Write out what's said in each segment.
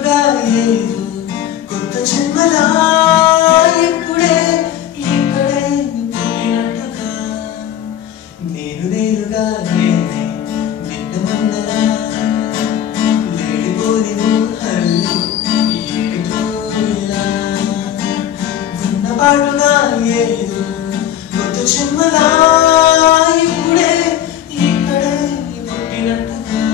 పాటుగా ఏదో కొత్త జన్మలా ఇప్పుడే ఇక్కడే పుట్టినట్టుగా నేను నేనుగా నేనే నిన్న మొన్నలా లేడిపోని ఊహల్లో ఏమిటో ఇలా ఉన్న పాటుగా ఏదో కొత్త జన్మలా ఇప్పుడే ఇక్కడే పుట్టినట్టుగా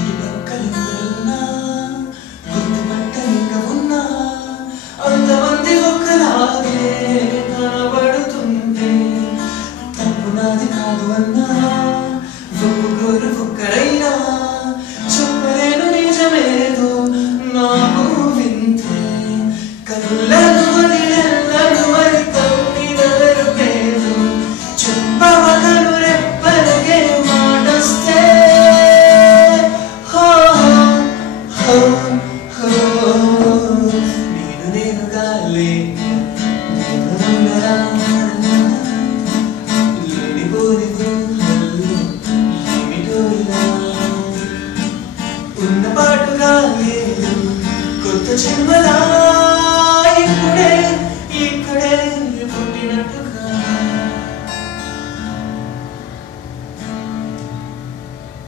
చుట్టుపక్కలున్నా కొత్త బట్టలింక ఉన్నా అంతమంది ఒక్కలాగే కనబడుతుంటే తప్పు నాది కాదు అన్నా ఒక్కొక్కరు ఒక్కడైనా చెప్పలేను నిజమేదో నాకు వింతే కనులను వదిలెళ్ళను మరి తప్పిదరు పేరు చెప్పవ కను రెప్పలకే మాటొస్తే నేను నేనుగా లేని లేనిపోని ఊహల్లో ఏమిటో ఇలా ఉన్న పాటుగా లేదు కొత్త జన్మలా